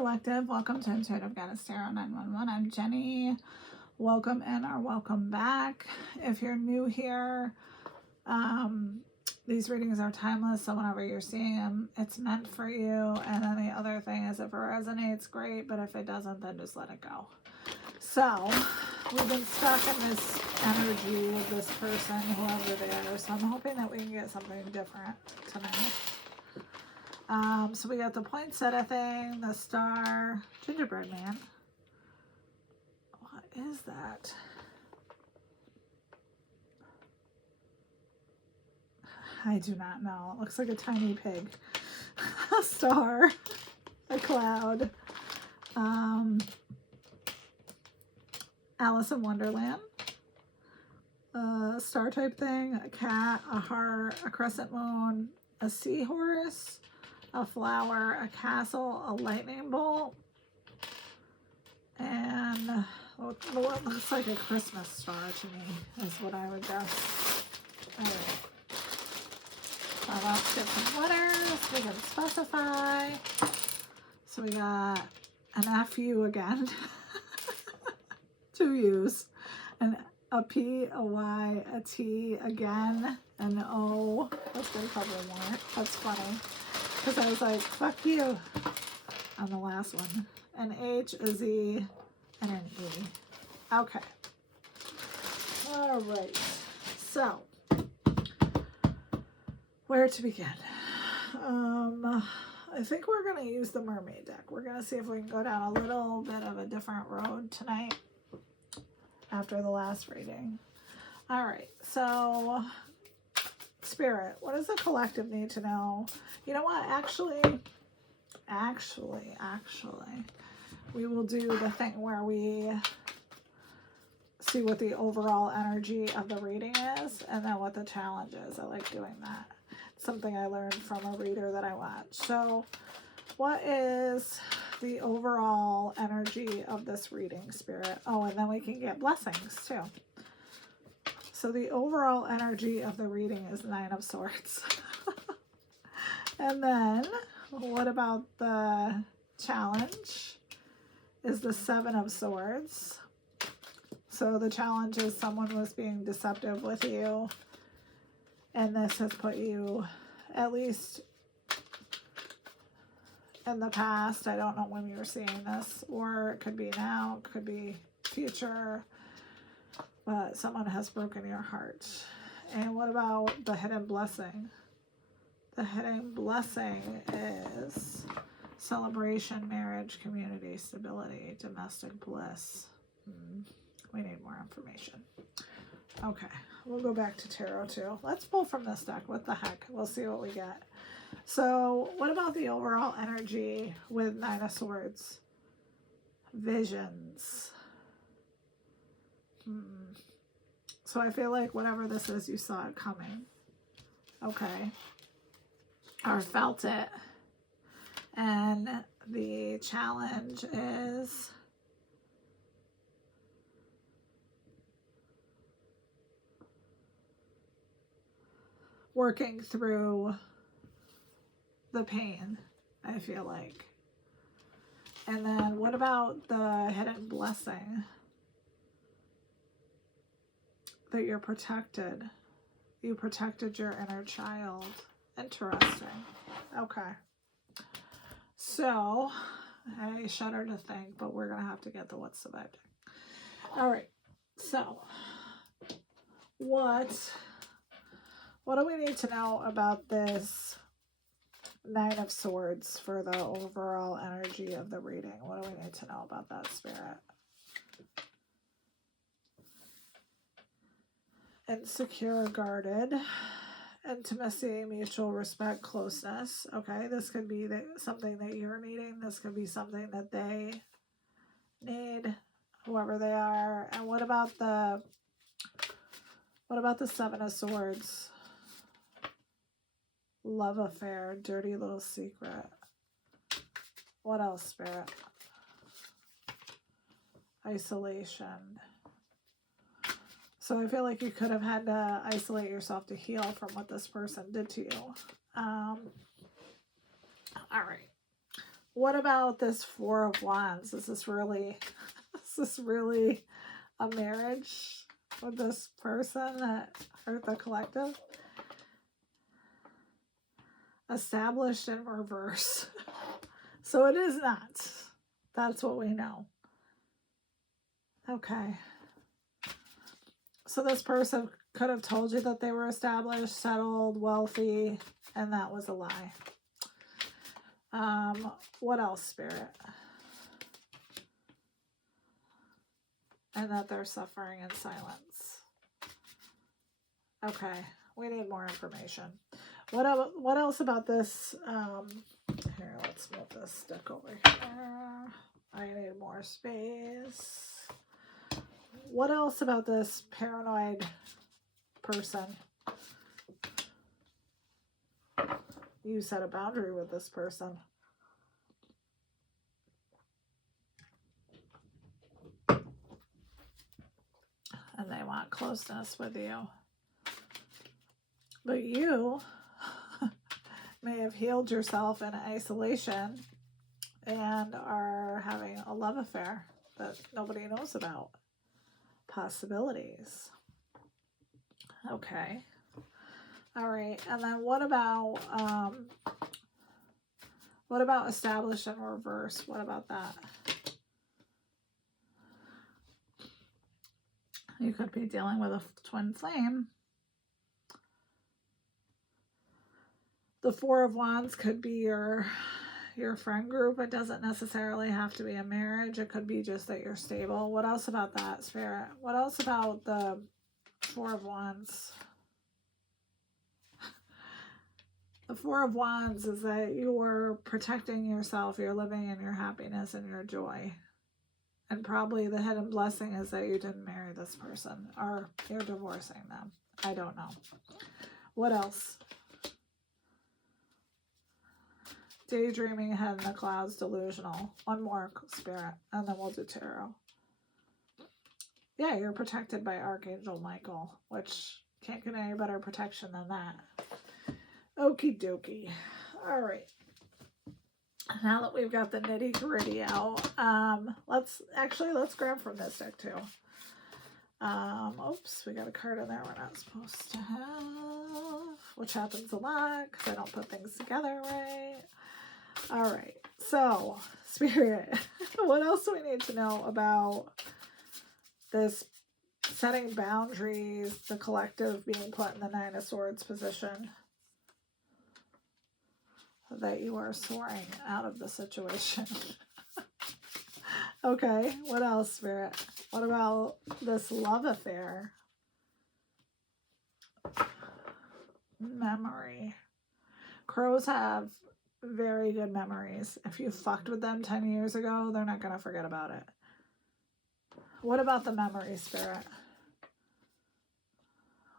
Collective. Welcome to Intuitive Guidance Tarot 911. I'm Jenny. Welcome in or welcome back. If you're new here, these readings are timeless, so whenever you're seeing them, it's meant for you. And then the other thing is, if it resonates, great, but if it doesn't, then just let it go. So we've been stuck in this energy with this person, whoever they are, so I'm hoping that we can get something different tonight. So we got the poinsettia thing, the star, gingerbread man. What is that? I do not know. It looks like a tiny pig. A star, a cloud. Alice in Wonderland. A star type thing, a cat, a heart, a crescent moon, a seahorse, a flower, a castle, a lightning bolt, and what looks like a Christmas star to me is what I would guess. All right. Let's get some letters. We can specify. So we got an FU again. 2 U's. A P, a Y, a T again, an O. Let's get a couple more. That's funny. Because I was like, fuck you on the last one. An H, a Z, and an E. Okay. All right. So, where to begin? I think we're going to use the mermaid deck. We're going to see if we can go down a little bit of a different road tonight after the last reading. All right. So, Spirit, what does the collective need to know? You know what? Actually, we will do the thing where we see what the overall energy of the reading is and then what the challenge is. I like doing that. It's something I learned from a reader that I watched. So, what is the overall energy of this reading, Spirit? Oh, and then we can get blessings too. So the overall energy of the reading is 9 of Swords. And then what about the challenge is the 7 of Swords. So the challenge is someone was being deceptive with you. And this has put you, at least in the past, I don't know when you were seeing this, or it could be now, it could be future, but someone has broken your heart. And what about the hidden blessing? The hidden blessing is celebration, marriage, community, stability, domestic bliss. We need more information. Okay, we'll go back to tarot too. Let's pull from this deck. What the heck? We'll see what we get. So what about the overall energy with 9 of Swords? Visions. So I feel like whatever this is, you saw it coming. Okay. Or felt it. And the challenge is working through the pain, I feel like. And then what about the hidden blessing? That you're protected. You protected your inner child. Interesting. Okay. So, I shudder to think, but we're going to have to get the what's the vibe. All right. So, what do we need to know about this 9 of Swords for the overall energy of the reading? What do we need to know about that, Spirit? Insecure, guarded, intimacy, mutual respect, closeness. Okay, this could be something that you're needing. This could be something that they need, whoever they are. And what about the 7 of Swords? Love affair, dirty little secret. What else, Spirit? Isolation. So I feel like you could have had to isolate yourself to heal from what this person did to you. All right. What about this Four of Wands? Is this really a marriage with this person that hurt the collective? Established in reverse. So it is not. That's what we know. Okay. So this person could have told you that they were established, settled, wealthy, and that was a lie. What else, Spirit? And that they're suffering in silence. Okay, we need more information. What else about this? Here, let's move this deck over here. I need more space. What else about this paranoid person? You set a boundary with this person. And they want closeness with you. But you may have healed yourself in isolation and are having a love affair that nobody knows about. Possibilities. Okay. All right. And then what about established in reverse? What about that? You could be dealing with a twin flame. The Four of Wands could be your friend group. It doesn't necessarily have to be a marriage. It could be just that you're stable. What else about that, Spirit? What else about the Four of Wands? The Four of Wands is that you're protecting yourself. You're living in your happiness and your joy. And probably the hidden blessing is that you didn't marry this person or you're divorcing them. I don't know. What else? Daydreaming ahead in the clouds, delusional. One more, Spirit, and then we'll do tarot. Yeah, you're protected by Archangel Michael, which can't get any better protection than that. Okie dokie. All right. Now that we've got the nitty gritty out, let's grab from this deck too. Oops, we got a card in there we're not supposed to have, which happens a lot because I don't put things together right. All right, so Spirit, what else do we need to know about this setting boundaries, the collective being put in the Nine of Swords position, that you are soaring out of the situation? Okay, what else, Spirit? What about this love affair? Memory. Crows have very good memories. If you fucked with them 10 years ago, they're not going to forget about it. What about the memory, Spirit?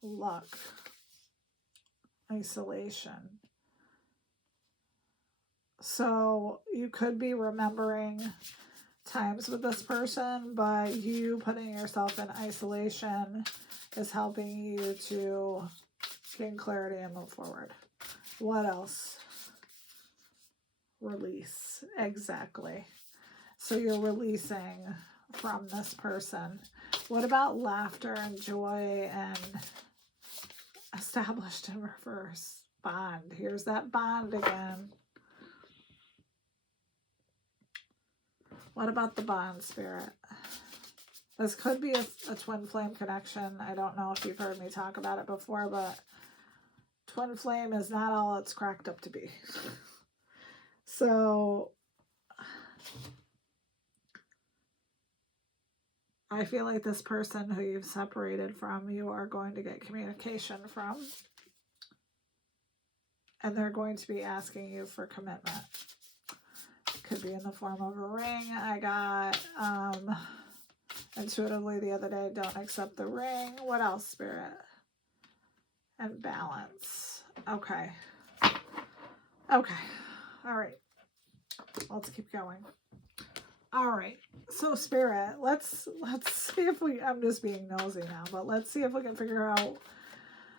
Luck. Isolation. So you could be remembering times with this person, but you putting yourself in isolation is helping you to gain clarity and move forward. What else? Release. Exactly. So you're releasing from this person. What about laughter and joy and established in reverse? Bond. Here's that bond again. What about the bond, Spirit? This could be a twin flame connection. I don't know if you've heard me talk about it before, but twin flame is not all it's cracked up to be. So I feel like this person who you've separated from, you are going to get communication from. And they're going to be asking you for commitment. Could be in the form of a ring. I got intuitively the other day, don't accept the ring. What else, Spirit? And balance. Okay. Okay. All right. Let's keep going. All right. So Spirit, let's see if I'm just being nosy now, but let's see if we can figure out.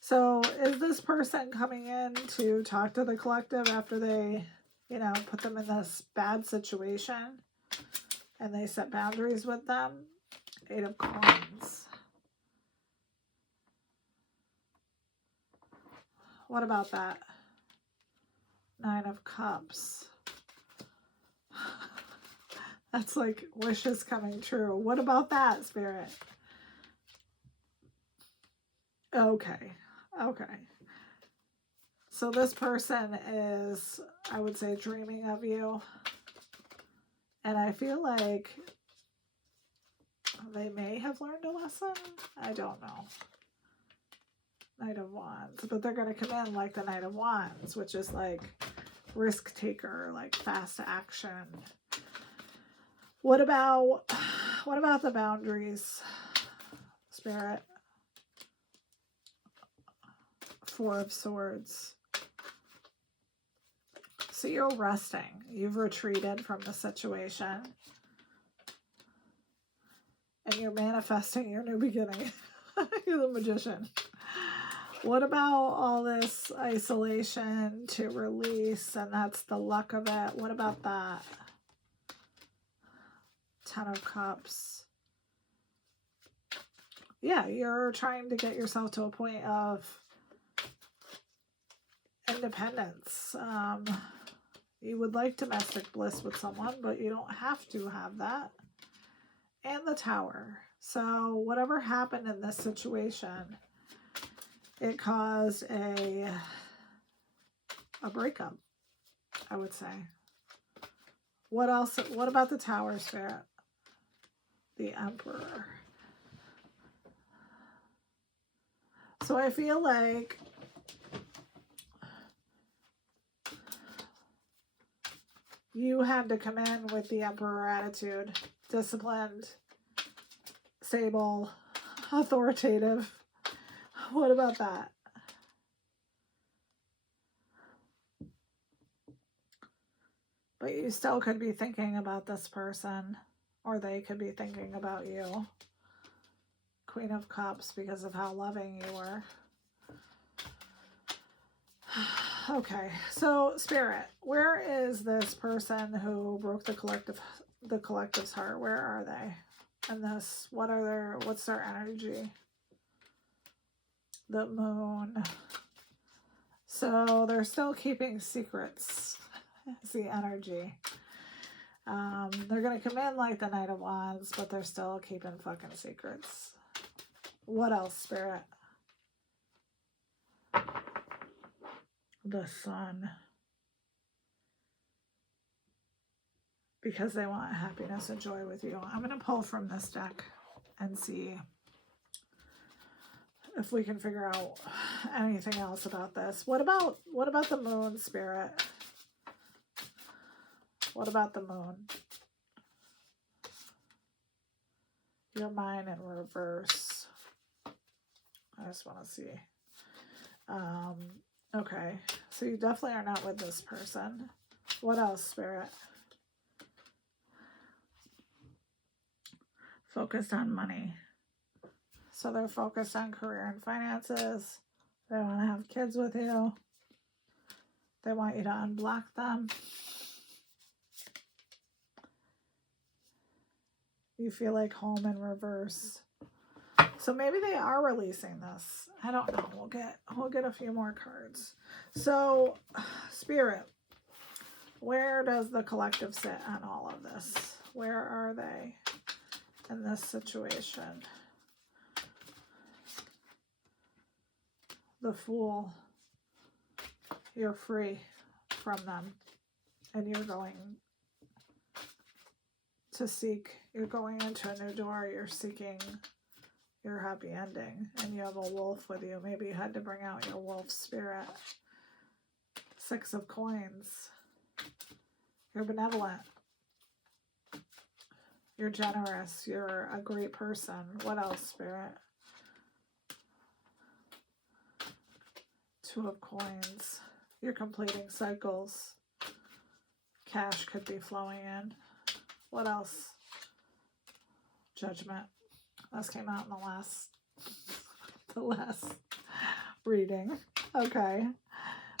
So is this person coming in to talk to the collective after they you know, put them in this bad situation and they set boundaries with them. 8 of Coins. What about that? 9 of Cups. That's like wishes coming true. What about that, Spirit? Okay. Okay. So this person is, I would say, dreaming of you. And I feel like they may have learned a lesson. I don't know. Knight of Wands. But they're going to come in like the Knight of Wands, which is like risk taker, like fast action. What about the boundaries, Spirit? 4 of Swords. So you're resting. You've retreated from the situation. And you're manifesting your new beginning. You're the Magician. What about all this isolation to release? And that's the luck of it. What about that? 10 of Cups. Yeah, you're trying to get yourself to a point of independence. You would like domestic bliss with someone, but you don't have to have that. And the Tower. So whatever happened in this situation, it caused a breakup, I would say. What else? What about the Tower, Spirit? The Emperor. So I feel like you had to come in with the Emperor attitude. Disciplined, stable, authoritative. What about that? But you still could be thinking about this person, or they could be thinking about you. Queen of Cups, because of how loving you were. Okay, so Spirit, where is this person who broke the collective's heart? Where are they? And this, what's their energy? The Moon. So they're still keeping secrets. Is the energy. They're gonna come in like the Knight of Wands, but they're still keeping fucking secrets. What else, Spirit? The Sun. Because they want happiness and joy with you. I'm going to pull from this deck and see if we can figure out anything else about this. What about the Moon, Spirit? What about the Moon? Your mind in reverse. I just want to see. Okay, so you definitely are not with this person. What else, Spirit? Focused on money. So they're focused on career and finances. They want to have kids with you. They want you to unblock them. You feel like home in reverse. So maybe they are releasing this. I don't know. We'll get a few more cards. So, Spirit, where does the collective sit on all of this? Where are they in this situation? The Fool. You're free from them. And you're going to seek. You're going into a new door. You're seeking your happy ending, and you have a wolf with you. Maybe you had to bring out your wolf spirit. 6 of Coins. You're benevolent. You're generous. You're a great person. What else, Spirit? 2 of Coins. You're completing cycles. Cash could be flowing in. What else? Judgment. This came out in the last reading. Okay.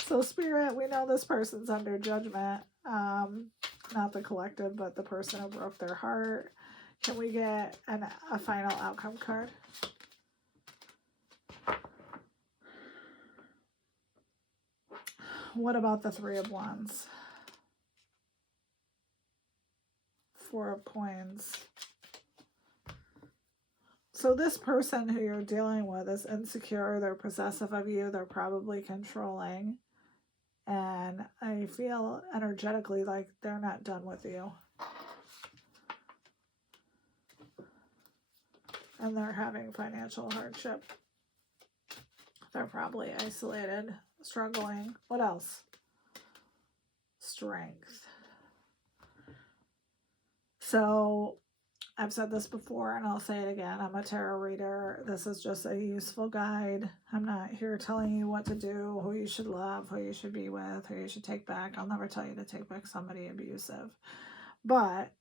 So Spirit, we know this person's under judgment. Not the collective, but the person who broke their heart. Can we get a final outcome card? What about the Three of Wands? Four of Coins. So this person who you're dealing with is insecure. They're possessive of you. They're probably controlling. And I feel energetically like they're not done with you. And they're having financial hardship. They're probably isolated, struggling. What else? Strength. So I've said this before and I'll say it again. I'm a tarot reader. This is just a useful guide. I'm not here telling you what to do, who you should love, who you should be with, who you should take back. I'll never tell you to take back somebody abusive. But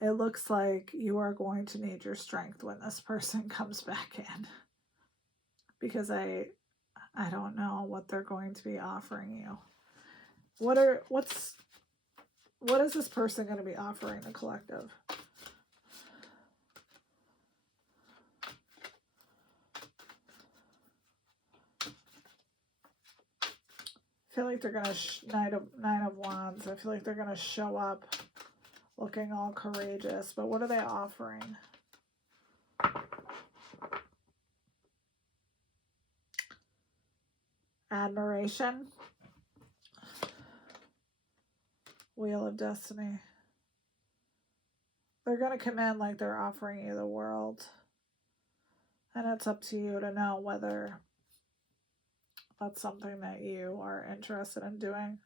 it looks like you are going to need your strength when this person comes back in. Because I don't know what they're going to be offering you. What is this person going to be offering the collective? I feel like they're going to, Nine of Wands, I feel like they're going to show up looking all courageous. But what are they offering? Admiration. Wheel of Destiny. They're going to come in like they're offering you the world. And it's up to you to know whether that's something that you are interested in doing.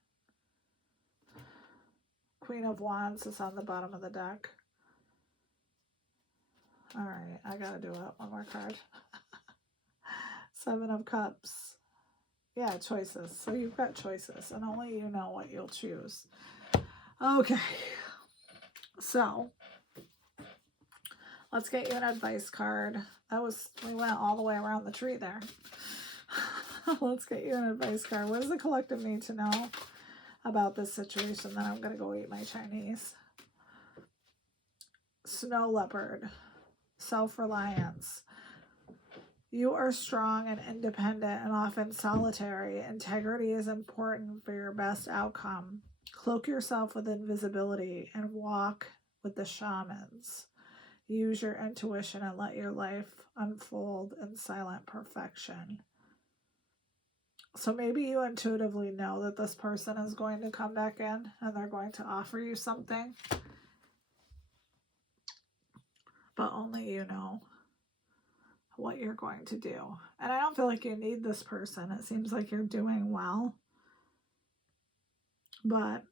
Queen of Wands is on the bottom of the deck. All right, I gotta do it. One more card. Seven of Cups. Yeah, choices. So you've got choices, and only you know what you'll choose. Okay. So let's get you an advice card. We went all the way around the tree there. Let's get you an advice card. What does the collective need to know about this situation? Then I'm going to go eat my Chinese. Snow Leopard. Self-reliance. You are strong and independent and often solitary. Integrity is important for your best outcome. Cloak yourself with invisibility and walk with the shamans. Use your intuition and let your life unfold in silent perfection. So maybe you intuitively know that this person is going to come back in and they're going to offer you something. But only you know what you're going to do. And I don't feel like you need this person. It seems like you're doing well. But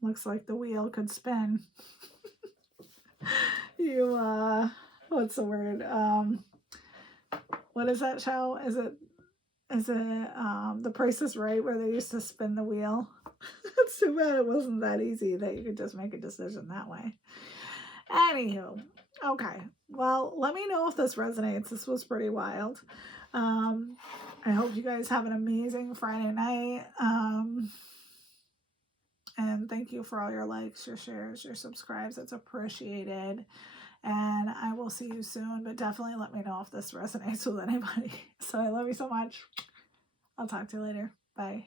looks like the wheel could spin. What's the word? What is that show? Is it The Price is Right, where they used to spin the wheel? It's too bad it wasn't that easy that you could just make a decision that way. Anywho, okay. Well, let me know if this resonates. This was pretty wild. I hope you guys have an amazing Friday night. And thank you for all your likes, your shares, your subscribes. It's appreciated. And I will see you soon, but definitely let me know if this resonates with anybody. So I love you so much. I'll talk to you later. Bye.